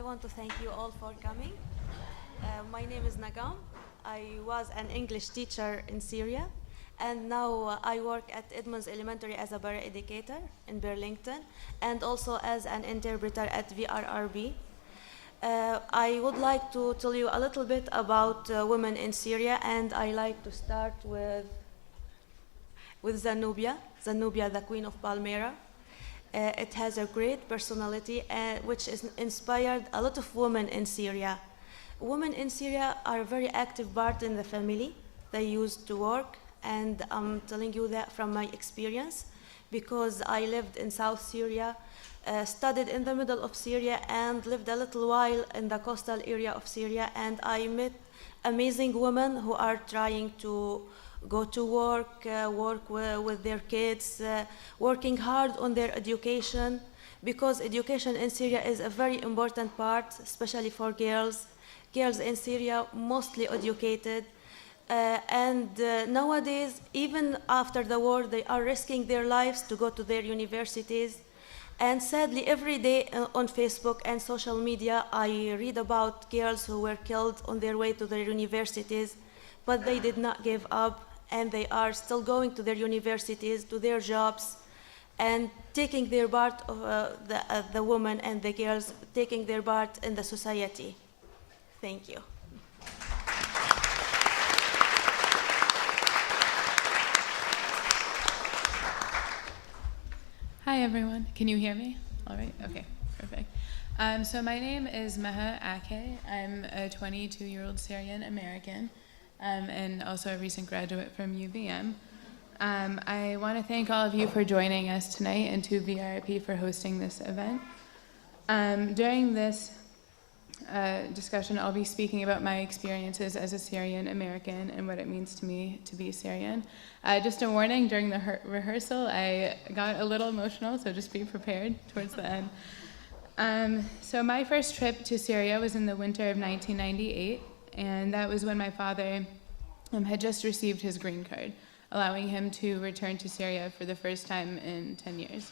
I want to thank you all for coming. My name is Nagam. I was an English teacher in Syria, and now I work at Edmonds Elementary as a para-educator in Burlington, and also as an interpreter at VRRB. I would like to tell you a little bit about women in Syria, and I like to start with Zenobia, the Queen of Palmyra. It has a great personality, which has inspired a lot of women in Syria. Women in Syria are a very active part in the family. They used to work, and I'm telling you that from my experience, because I lived in South Syria, studied in the middle of Syria, and lived a little while in the coastal area of Syria, and I met amazing women who are trying to go to work, with their kids, working hard on their education, because education in Syria is a very important part, especially for girls. Girls in Syria mostly educated, and nowadays, even after the war, they are risking their lives to go to their universities. And sadly, every day on Facebook and social media, I read about girls who were killed on their way to their universities, but they did not give up, and they are still going to their universities, to their jobs, and taking their part of the women and the girls, taking their part in the society. Thank you. Hi, everyone. Can you hear me? All right. Okay, perfect. So my name is Maha Ake. I'm a 22-year-old Syrian American, and also a recent graduate from UVM. I want to thank all of you for joining us tonight, and to VRP for hosting this event. During this discussion, I'll be speaking about my experiences as a Syrian American and what it means to me to be Syrian. Just a warning, during the rehearsal, I got a little emotional, so just be prepared towards the end. So my first trip to Syria was in the winter of 1998, and that was when my father had just received his green card, allowing him to return to Syria for the first time in 10 years.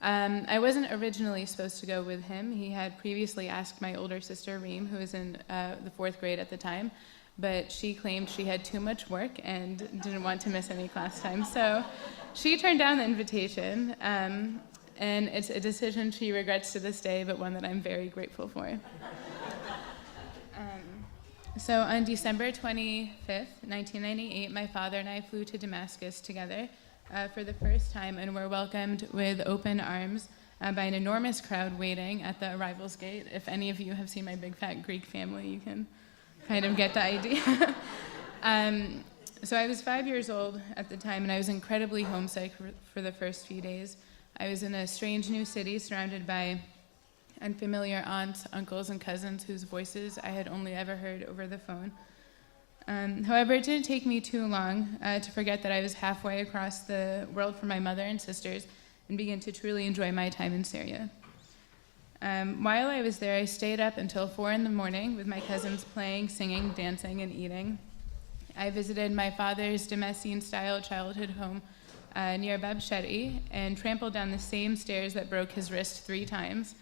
I wasn't originally supposed to go with him. He had previously asked my older sister, Reem, who was in the 4th grade at the time, but she claimed she had too much work and didn't want to miss any class time. So she turned down the invitation, and it's a decision she regrets to this day, but one that I'm very grateful for. So on December 25th, 1998, my father and I flew to Damascus together for the first time, and were welcomed with open arms by an enormous crowd waiting at the arrivals gate. If any of you have seen my big fat Greek family, you can kind of get the idea. So I was 5 years old at the time, and I was incredibly homesick for the first few days. I was in a strange new city surrounded by unfamiliar aunts, uncles, and cousins whose voices I had only ever heard over the phone. However, it didn't take me too long to forget that I was halfway across the world from my mother and sisters and begin to truly enjoy my time in Syria. While I was there, I stayed up until 4 in the morning with my cousins playing, singing, dancing, and eating. I visited my father's Damascene-style childhood home near Bab Shari and trampled down the same stairs that broke his wrist 3 times.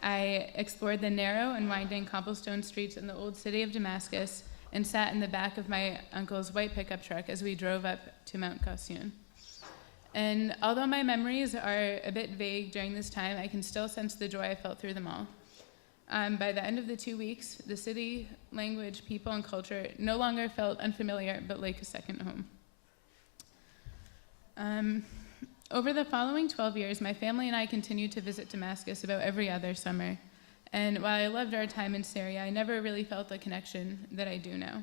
I explored the narrow and winding cobblestone streets in the old city of Damascus and sat in the back of my uncle's white pickup truck as we drove up to Mount Qasiyun. And although my memories are a bit vague during this time, I can still sense the joy I felt through them all. By the end of the 2 weeks, the city, language, people, and culture no longer felt unfamiliar, but like a second home. Over the following 12 years, my family and I continued to visit Damascus about every other summer. And while I loved our time in Syria, I never really felt the connection that I do now.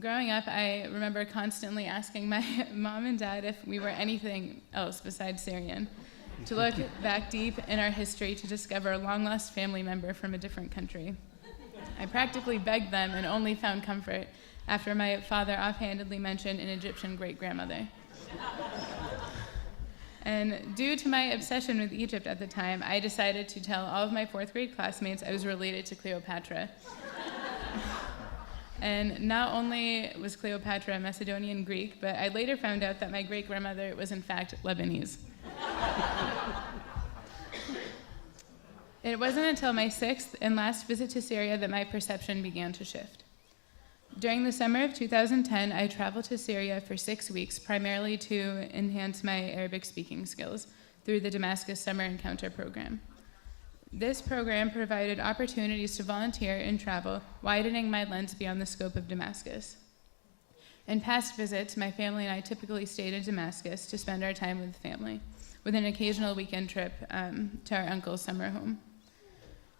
Growing up, I remember constantly asking my mom and dad if we were anything else besides Syrian, to look back deep in our history to discover a long-lost family member from a different country. I practically begged them and only found comfort after my father offhandedly mentioned an Egyptian great-grandmother. And due to my obsession with Egypt at the time, I decided to tell all of my 4th grade classmates I was related to Cleopatra. And not only was Cleopatra Macedonian Greek, but I later found out that my great-grandmother was in fact Lebanese. It wasn't until my 6th and last visit to Syria that my perception began to shift. During the summer of 2010, I traveled to Syria for 6 weeks, primarily to enhance my Arabic speaking skills through the Damascus Summer Encounter Program. This program provided opportunities to volunteer and travel, widening my lens beyond the scope of Damascus. In past visits, my family and I typically stayed in Damascus to spend our time with family, with an occasional weekend trip to our uncle's summer home.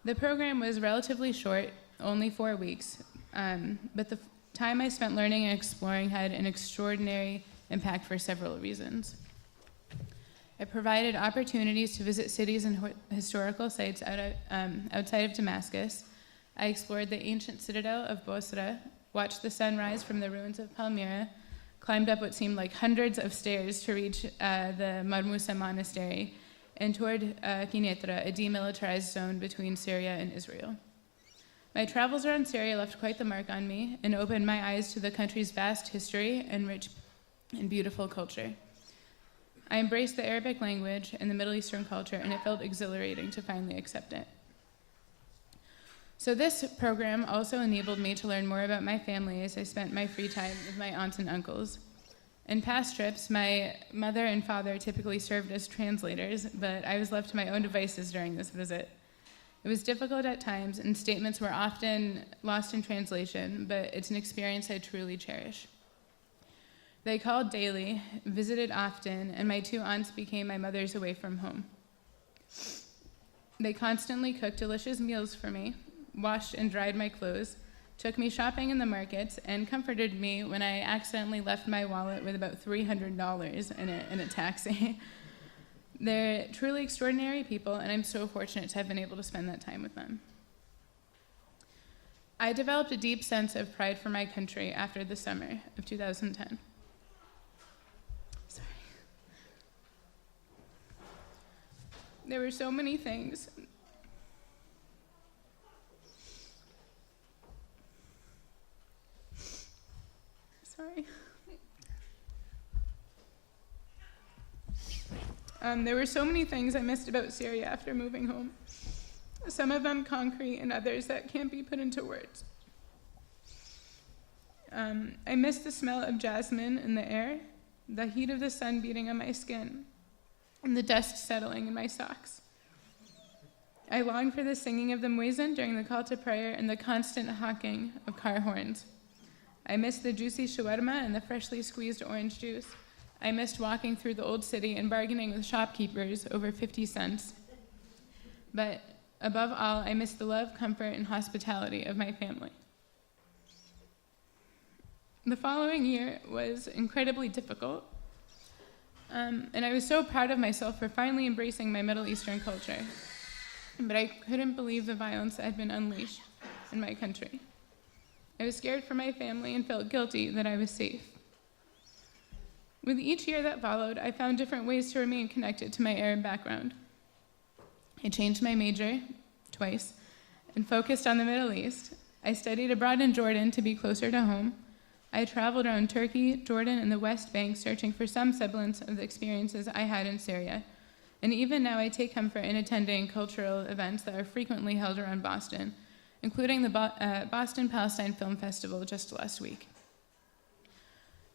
The program was relatively short, only 4 weeks, but the time I spent learning and exploring had an extraordinary impact for several reasons. It provided opportunities to visit cities and historical sites outside of Damascus. I explored the ancient citadel of Bosra, watched the sunrise from the ruins of Palmyra, climbed up what seemed like hundreds of stairs to reach the Marmusa Monastery, and toured Kinetra, a demilitarized zone between Syria and Israel. My travels around Syria left quite the mark on me and opened my eyes to the country's vast history and rich and beautiful culture. I embraced the Arabic language and the Middle Eastern culture, and it felt exhilarating to finally accept it. So this program also enabled me to learn more about my family as I spent my free time with my aunts and uncles. In past trips, my mother and father typically served as translators, but I was left to my own devices during this visit. It was difficult at times, and statements were often lost in translation, but it's an experience I truly cherish. They called daily, visited often, and my 2 aunts became my mothers away from home. They constantly cooked delicious meals for me, washed and dried my clothes, took me shopping in the markets, and comforted me when I accidentally left my wallet with about $300 in a taxi. They're truly extraordinary people, and I'm so fortunate to have been able to spend that time with them. I developed a deep sense of pride for my country after the summer of 2010. Sorry. There were so many things. Sorry. There were so many things I missed about Syria after moving home. Some of them concrete and others that can't be put into words. I missed the smell of jasmine in the air, the heat of the sun beating on my skin, and the dust settling in my socks. I longed for the singing of the muezzin during the call to prayer and the constant honking of car horns. I missed the juicy shawarma and the freshly squeezed orange juice. I missed walking through the old city and bargaining with shopkeepers over 50 cents. But above all, I missed the love, comfort, and hospitality of my family. The following year was incredibly difficult, and I was so proud of myself for finally embracing my Middle Eastern culture. But I couldn't believe the violence that had been unleashed in my country. I was scared for my family and felt guilty that I was safe. With each year that followed, I found different ways to remain connected to my Arab background. I changed my major twice and focused on the Middle East. I studied abroad in Jordan to be closer to home. I traveled around Turkey, Jordan, and the West Bank searching for some semblance of the experiences I had in Syria. And even now I take comfort in attending cultural events that are frequently held around Boston, including the Boston Palestine Film Festival just last week.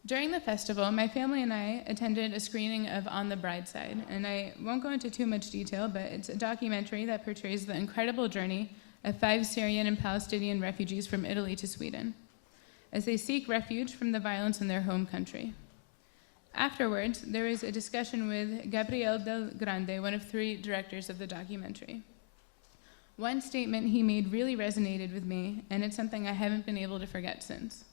During the festival, my family and I attended a screening of On the Bride's Side, and I won't go into too much detail, but it's a documentary that portrays the incredible journey of 5 Syrian and Palestinian refugees from Italy to Sweden, as they seek refuge from the violence in their home country. Afterwards, there was a discussion with Gabriel Del Grande, one of 3 directors of the documentary. One statement he made really resonated with me, and it's something I haven't been able to forget since.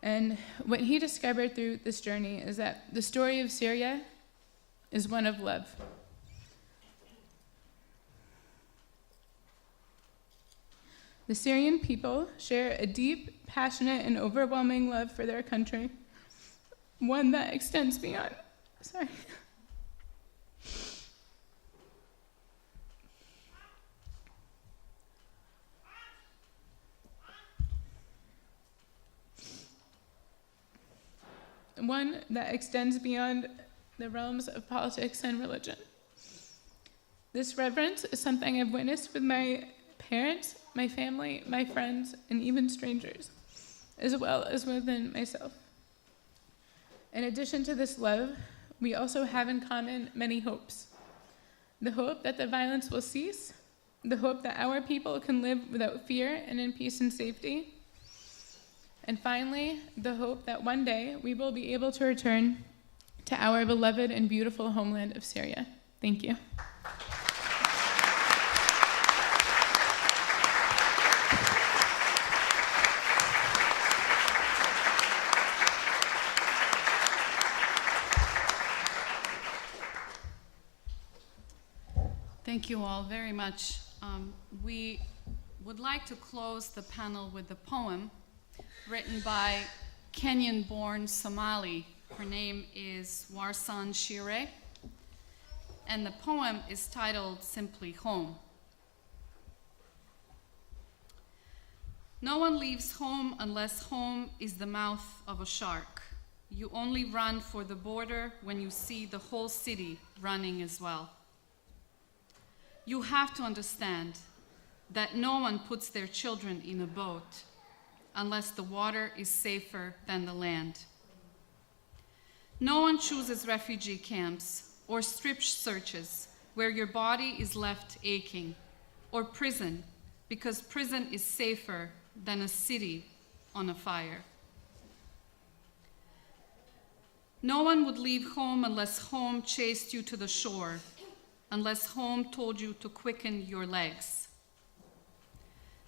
And what he discovered through this journey is that the story of Syria is one of love. The Syrian people share a deep, passionate, and overwhelming love for their country, one that extends beyond, one that extends beyond the realms of politics and religion. This reverence is something I've witnessed with my parents, my family, my friends, and even strangers, as well as within myself. In addition to this love, we also have in common many hopes. The hope that the violence will cease, the hope that our people can live without fear and in peace and safety, and finally, the hope that one day we will be able to return to our beloved and beautiful homeland of Syria. Thank you. Thank you all very much. We would like to close the panel with a poem written by Kenyan-born Somali. Her name is Warsan Shire, and the poem is titled simply Home. No one leaves home unless home is the mouth of a shark. You only run for the border when you see the whole city running as well. You have to understand that no one puts their children in a boat unless the water is safer than the land. No one chooses refugee camps or strip searches where your body is left aching, or prison because prison is safer than a city on a fire. No one would leave home unless home chased you to the shore, unless home told you to quicken your legs.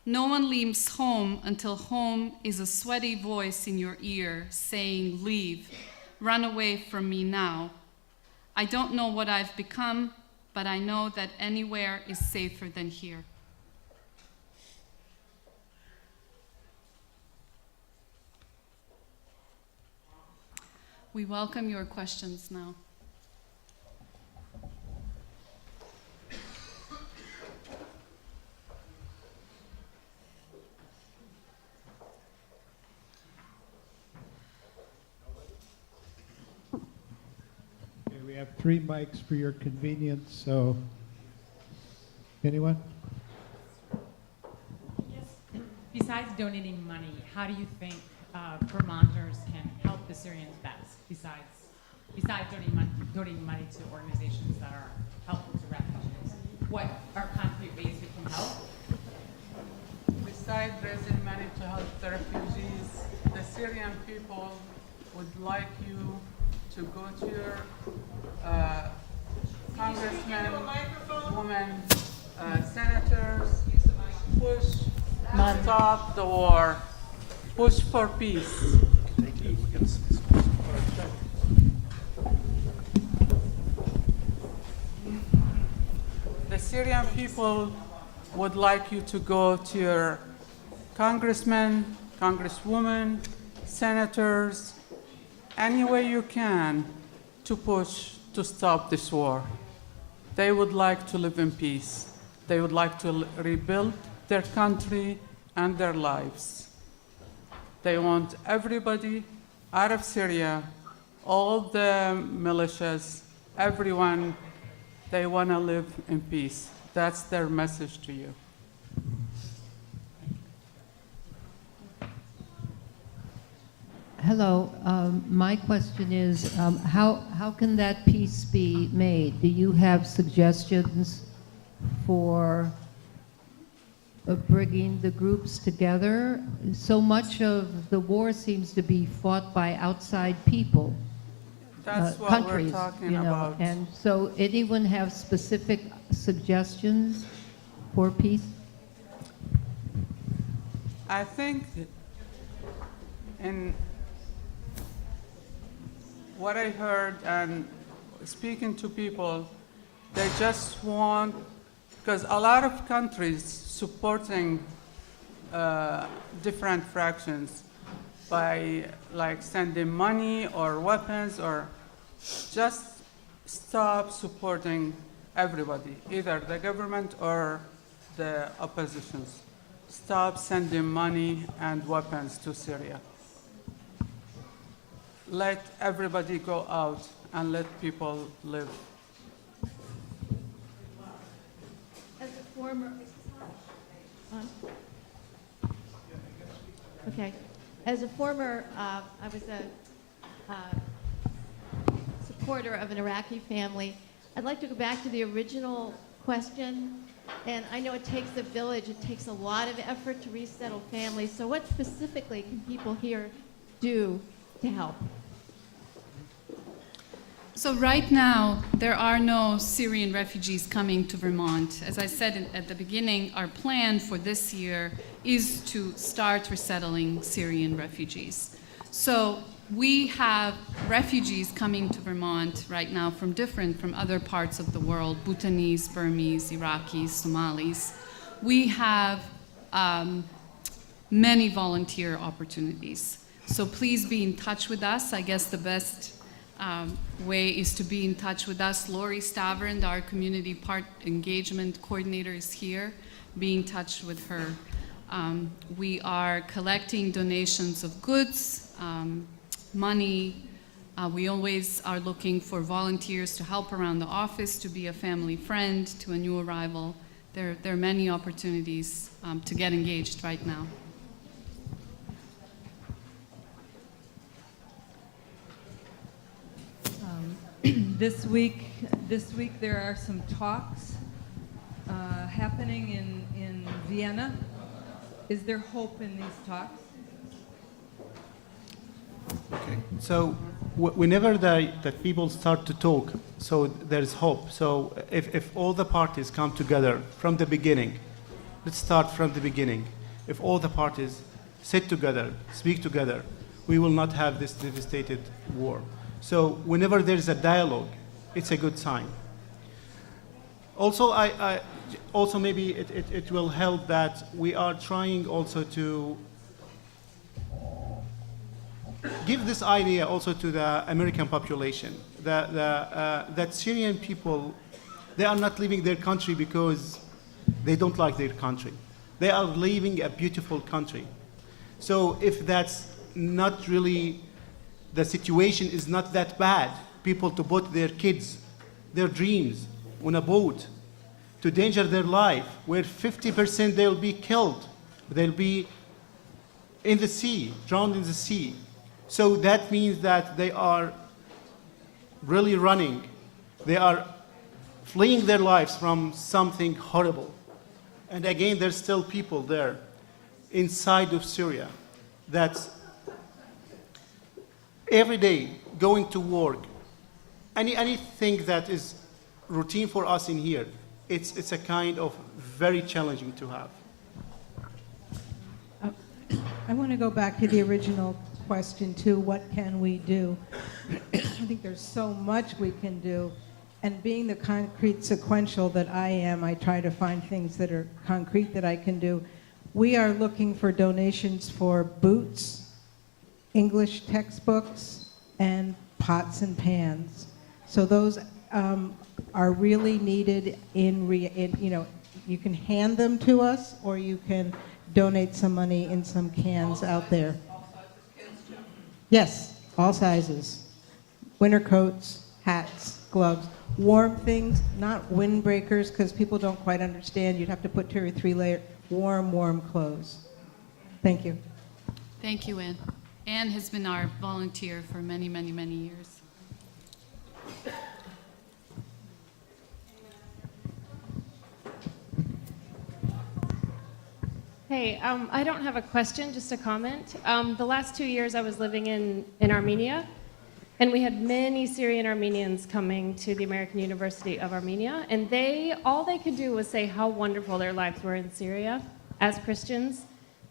No one leaves home until home is a sweaty voice in your ear saying, leave, run away from me now. I don't know what I've become, but I know that anywhere is safer than here. We welcome your questions now. We have 3 mics for your convenience, so anyone? Yes. Besides donating money, how do you think Vermonters can help the Syrians best? Besides donating money to organizations that are helpful to refugees, what are concrete ways we can help? Besides raising money to help the refugees, the Syrian people would like you to go to your congressmen, women, senators, push to stop the war, push for peace. The Syrian people would like you to go to your congressmen, congresswomen, senators, any way you can to push to stop this war. They would like to live in peace. They would like to rebuild their country and their lives. They want everybody out of Syria, all the militias, everyone, they want to live in peace. That's their message to you. Hello. My question is, how can that peace be made? Do you have suggestions for bringing the groups together? So much of the war seems to be fought by outside people, That's what countries, we're talking you know. about. And so, anyone have specific suggestions for peace? I think in what I heard and speaking to people, they just want, because a lot of countries supporting different fractions by like sending money or weapons, or just stop supporting everybody, either the government or the oppositions. Stop sending money and weapons to Syria. Let everybody go out and let people live. Okay. As a former, I was a supporter of an Iraqi family. I'd like to go back to the original question. And I know it takes a village, it takes a lot of effort to resettle families. So what specifically can people here do to help? So right now, there are no Syrian refugees coming to Vermont. As I said at the beginning, our plan for this year is to start resettling Syrian refugees. So we have refugees coming to Vermont right now from other parts of the world, Bhutanese, Burmese, Iraqis, Somalis. We have many volunteer opportunities. So please be in touch with us. I guess the best way is to be in touch with us. Lori Stavern, our community part engagement coordinator, is here. Be in touch with her. We are collecting donations of goods, money. We always are looking for volunteers to help around the office, to be a family friend to a new arrival. There are many opportunities to get engaged right now. This week there are some talks happening in Vienna. Is there hope in these talks? Okay. So whenever that people start to talk, so there's hope. So if all the parties come together from the beginning, let's start from the beginning. If all the parties sit together, speak together, we will not have this devastated war. So whenever there's a dialogue, it's a good sign. Also, also maybe it will help that we are trying also to give this idea also to the American population that Syrian people, they are not leaving their country because they don't like their country. They are leaving a beautiful country. So if that's not really, the situation is not that bad, people to put their kids, their dreams on a boat, to danger their life, where 50% they'll be killed, they'll be in the sea, drowned in the sea. So that means that they are really running. They are fleeing their lives from something horrible. And again, there's still people there inside of Syria that every day going to work, anything that is routine for us in here, it's a kind of very challenging to have. I want to go back to the original question too, what can we do? I think there's so much we can do, and being the concrete sequential that I am, I try to find things that are concrete that I can do. We are looking for donations for boots, English textbooks, and pots and pans. So those are really needed you can hand them to us, or you can donate some money in some cans out there. Yes, all sizes. Winter coats, hats, gloves, warm things, not windbreakers, because people don't quite understand. You'd have to put 2 or 3 layers. Warm clothes. Thank you. Thank you, Anne. Anne has been our volunteer for many, many, many years. Hey, I don't have a question, just a comment. The last 2 years I was living in Armenia, and we had many Syrian Armenians coming to the American University of Armenia, and all they could do was say how wonderful their lives were in Syria as Christians,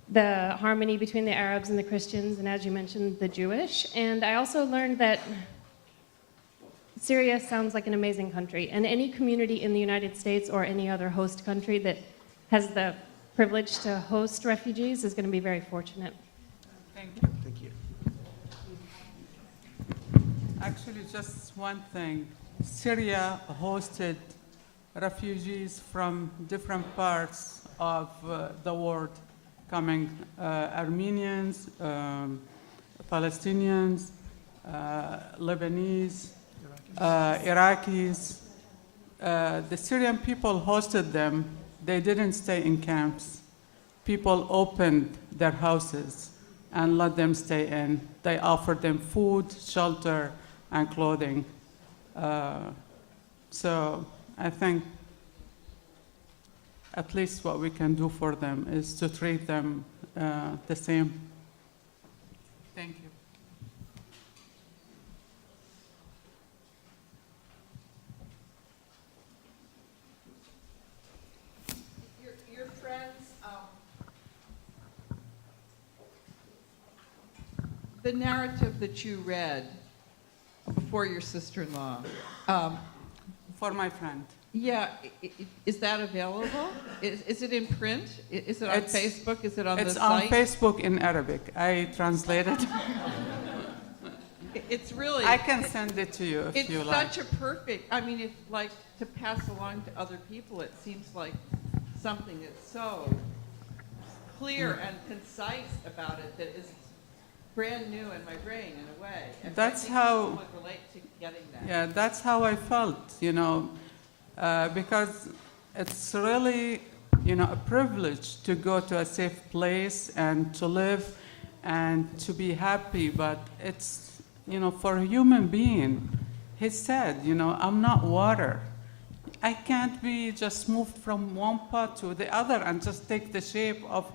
the harmony between the Arabs and the Christians, and as you mentioned, the Jewish. And I also learned that Syria sounds like an amazing country, and any community in the United States or any other host country that has the privilege to host refugees is going to be very fortunate. Thank you. Thank you. Actually, just one thing. Syria hosted refugees from different parts of the world, coming Armenians, Palestinians, Lebanese, Iraqis. The Syrian people hosted them. They didn't stay in camps. people opened their houses and let them stay in. They offered them food, shelter, and clothing. So I think at least what we can do for them is to treat them the same. Thank you. Your friends, the narrative that you read before your sister-in-law, For my friend. yeah, is that available? Is it in print? Is it on It's- Facebook? Is it on the It's site? on Facebook in Arabic. I translated. It's really. I can send it to you if you It's like. such a perfect, I mean, if, like, to pass along to other people, it seems like something that's so clear and concise about it that is brand new in my brain in a way. And That's I think how- people would relate to getting that. Yeah, that's how I felt, you know, because it's really, you know, a privilege to go to a safe place and to live and to be happy. But it's, you know, for a human being, he said, you know, I'm not water. I can't be just moved from one part to the other and just take the shape of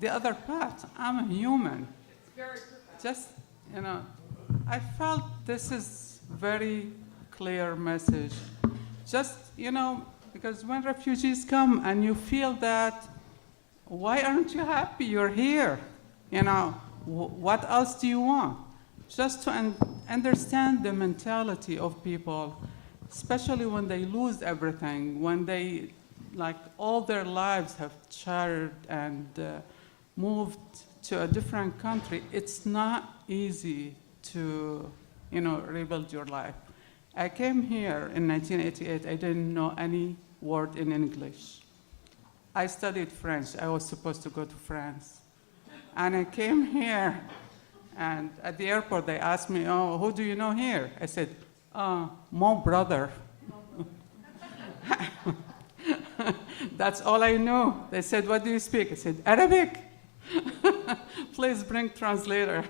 the other part. I'm a human. Just, you know, I felt this is very clear message. Just, you know, because when refugees come and you feel that, why aren't you happy? You're here. You know, what else do you want? Just to understand the mentality of people, especially when they lose everything, when they, like, all their lives have charted and moved to a different country. It's not easy to, you know, rebuild your life. I came here in 1988. I didn't know any word in English. I studied French. I was supposed to go to France. And I came here, and at the airport, they asked me, oh, who do you know here? I said, my brother. That's all I know. They said, what do you speak? I said, Arabic. Please bring translator.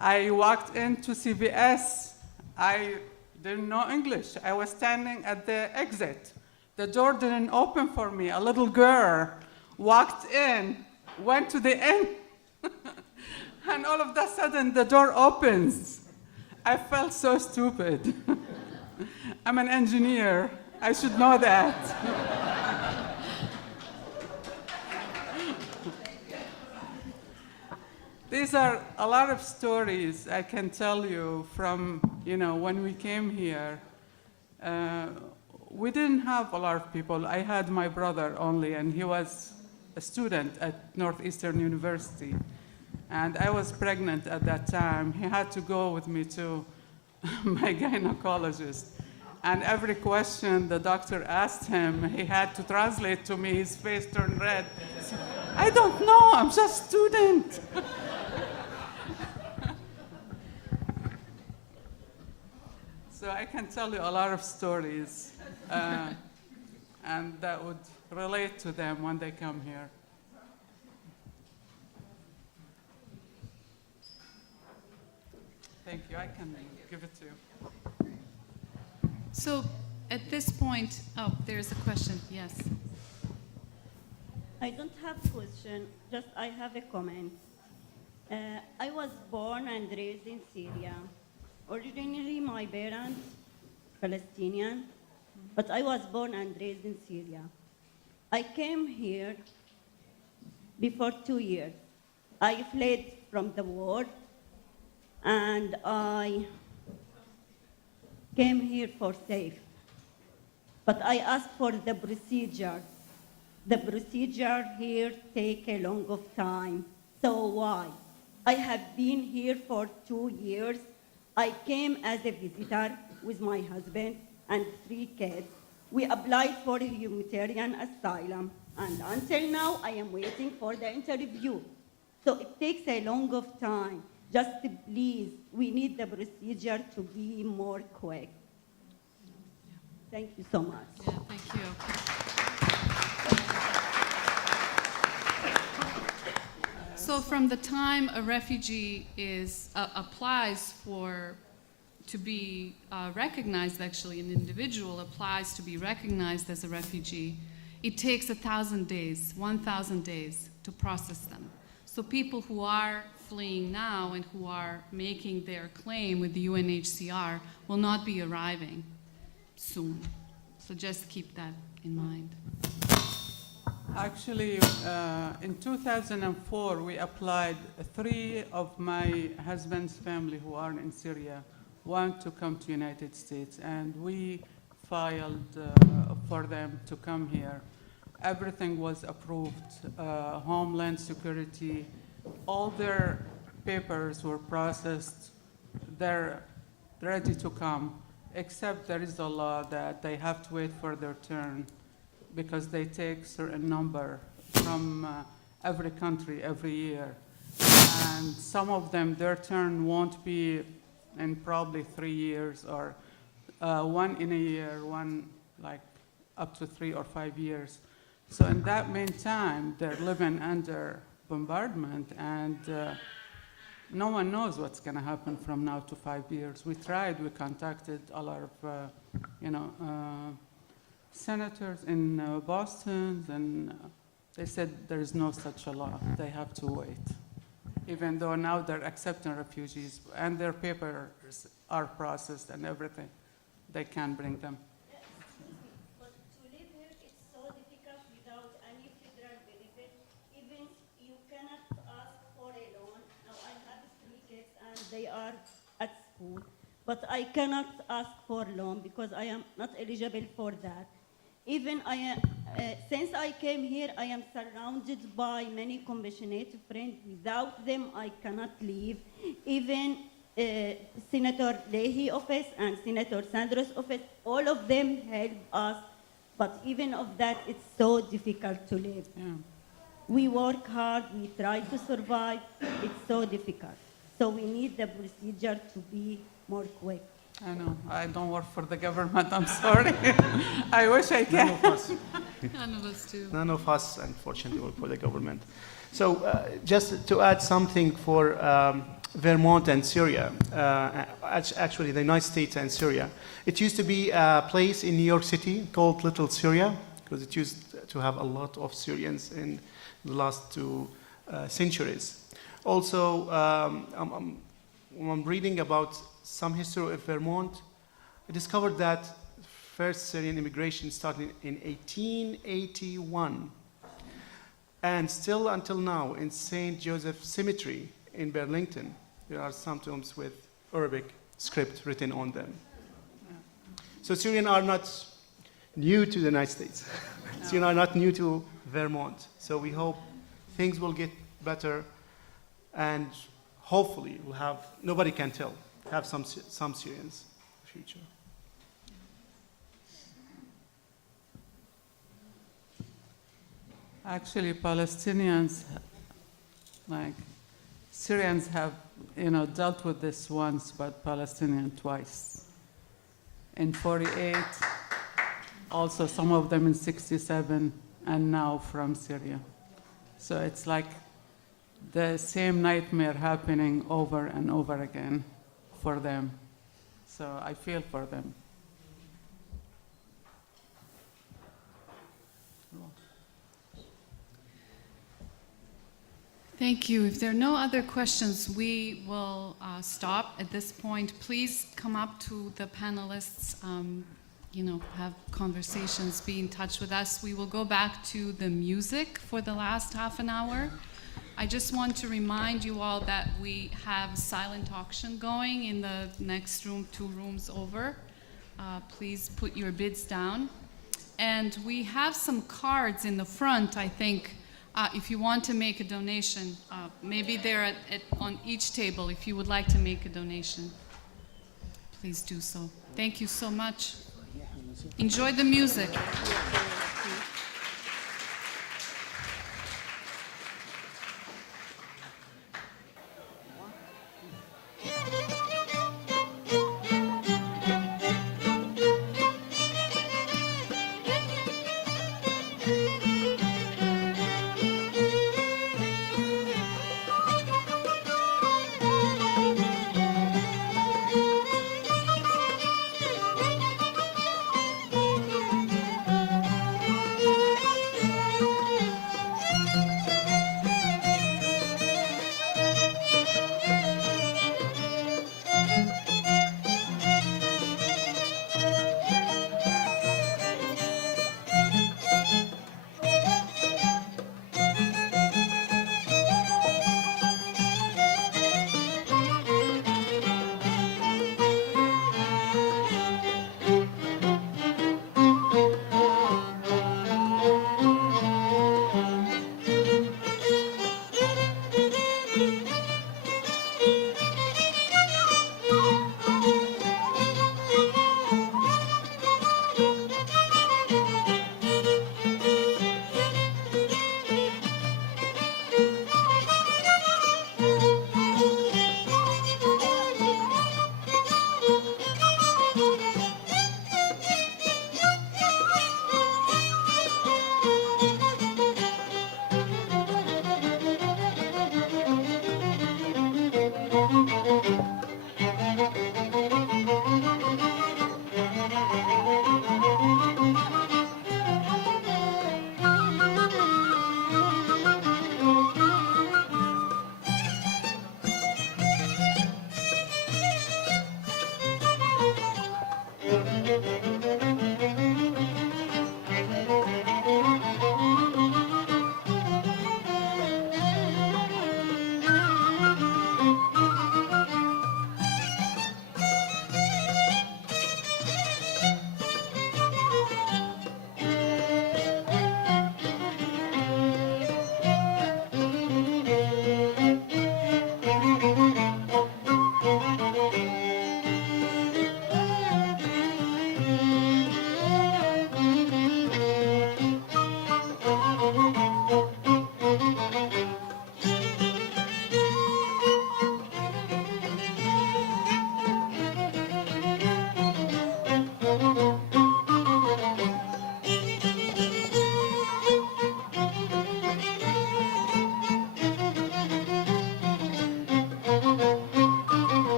I walked into CVS. I didn't know English. I was standing at the exit. The door didn't open for me. A little girl walked in, went to the end, and all of a sudden the door opens. I felt so stupid. I'm an engineer. I should know that. These are a lot of stories I can tell you from, you know, when we came here. We didn't have a lot of people. I had my brother only, and he was a student at Northeastern University. And I was pregnant at that time. He had to go with me to my gynecologist. And every question the doctor asked him, he had to translate to me. His face turned red. I don't know, I'm just a student. So I can tell you a lot of stories, and that would relate to them when they come here. Thank you. I can give it to you. So at this point, oh, there's a question, yes. I don't have question, just I have a comment. I was born and raised in Syria. Originally, my parents, Palestinian, but I was born and raised in Syria. I came here before 2 years. I fled from the war, and I came here for safe. But I asked for the procedure. The procedure here take a long of time. So why? I have been here for 2 years. I came as a visitor with my husband and 3 kids. We applied for humanitarian asylum, and until now, I am waiting for the interview. So it takes a long of time. Just please, we need the procedure to be more quick. Thank you so much. Yeah, thank you. So from the time a refugee applies to be recognized, actually, an individual applies to be recognized as a refugee, it takes 1,000 days to process them. So people who are fleeing now and who are making their claim with the UNHCR will not be arriving soon. So just keep that in mind. Actually, in 2004, we applied. 3 of my husband's family who are in Syria want to come to United States, and we filed for them to come here. Everything was approved. Homeland Security, all their papers were processed. They're ready to come, except there is a law that they have to wait for their turn because they take certain number from every country every year. And some of them, their turn won't be in probably 3 years, or one in a year, one like up to 3 or 5 years. So in that meantime, they're living under bombardment, and no one knows what's going to happen from now to 5 years. We tried, we contacted a lot of, senators in Boston, and they said there is no such a law. They have to wait. Even though now they're accepting refugees and their papers are processed and everything, they can bring them. But to live here, it's so difficult without any federal benefit. Even you cannot ask for a loan. Now I have 3 kids and they are at school, but I cannot ask for loan because I am not eligible for that. Even since I came here, I am surrounded by many compassionate friends. Without them, I cannot leave. Even Senator Leahy office and Senator Sanders' office, all of them help us. But even of that, it's so difficult to live. Yeah. We work hard, we try to survive. It's so difficult. So we need the procedure to be more quick. I know. I don't work for the government. I'm sorry. I wish I can. None of us. None of us do. None of us, unfortunately, work for the government. So just to add something for Vermont and Syria, actually the United States and Syria. It used to be a place in New York City called Little Syria, because it used to have a lot of Syrians in the last 2 centuries. Also, I'm reading about some history of Vermont. I discovered that first Syrian immigration started in 1881. And still until now, in St. Joseph Cemetery in Burlington, there are some tombs with Arabic script written on them. So Syrians are not new to the United States. Syrians are not new to Vermont. So we hope things will get better, and hopefully we'll have, nobody can tell, have some Syrians in the future. Actually, Palestinians, like Syrians have, dealt with this once, but Palestinian twice. In 48, also some of them in 67, and now from Syria. So it's like the same nightmare happening over and over again for them. So I feel for them. Thank you. If there are no other questions, we will stop at this point. Please come up to the panelists, have conversations, be in touch with us. We will go back to the music for the last half an hour. I just want to remind you all that we have silent auction going in the next room, 2 rooms over. Please put your bids down. And we have some cards in the front, I think. If you want to make a donation, maybe they're on each table. If you would like to make a donation, please do so. Thank you so much. Enjoy the music.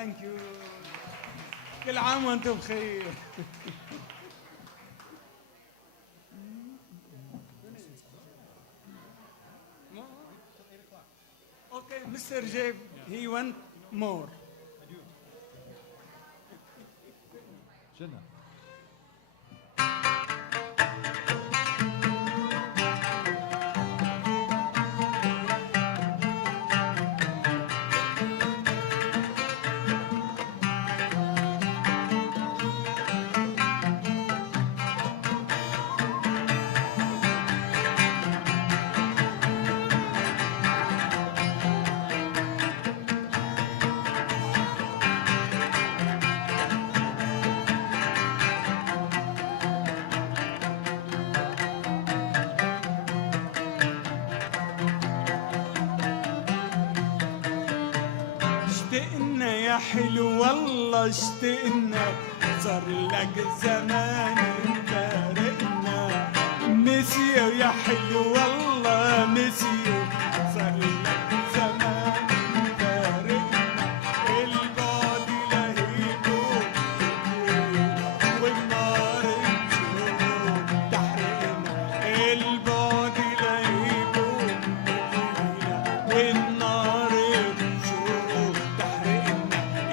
ثانك يو. كل عام وانتم بخير. Okay, Mr. Jeb, he want more. اشتقنا يا حلو والله اشتقنا، صار لك زمان مفارقنا. مسيو يا حلو والله مسيو، صار لك زمان مفارقنا. البعد لهيبو والنار نشوف تحرقنا. البعد لهيبو والنار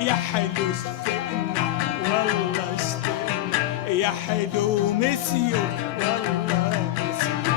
يا حلو اشتقنا والله اشتقنا، يا حلو مسيو والله مسيو.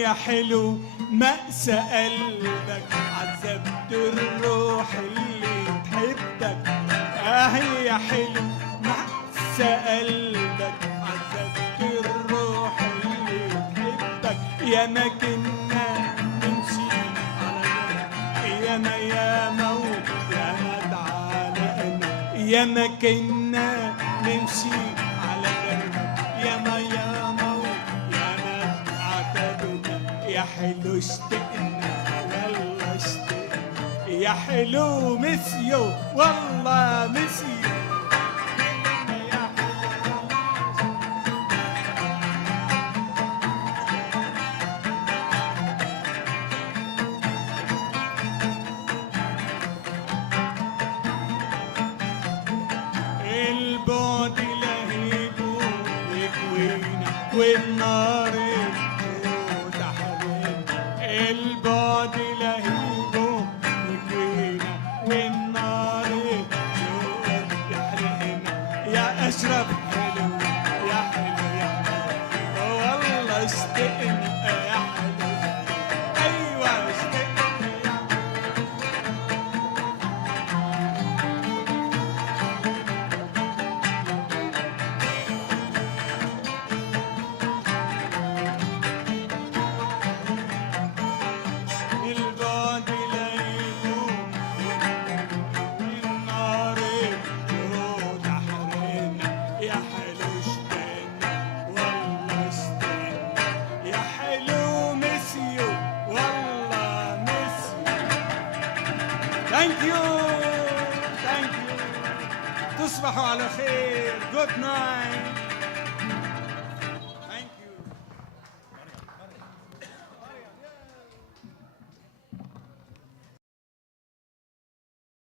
يا حلو مأسى قلبك، عذبت الروح اللي تحبك. يا حلو مأسى قلبك، عذبت الروح اللي تحبك. يا ما كنا نمشي على ياما ياما وياما تعالقنا. يا ما كنا نمشي على دربك، ياما ياما وياما عتبنا. يا حلو اشتقنا والله اشتقنا، يا حلو مسيو والله مسيو. البعد لهيبو يكوينا والنار تحرقنا. البعد لهيبو يكوينا والنار تحرقنا. يا أشرف حلو يا حلو يا حلو والله اشتقنا يا حلو. أيوة اشتقنا يا البعد لهيبو والنار تحرقنا. يا حلو اشتقنا والله اشتقنا، يا حلو مسيو والله مسيو. ثانك يو ثانك يو. تصبحوا على خير. جود نايت.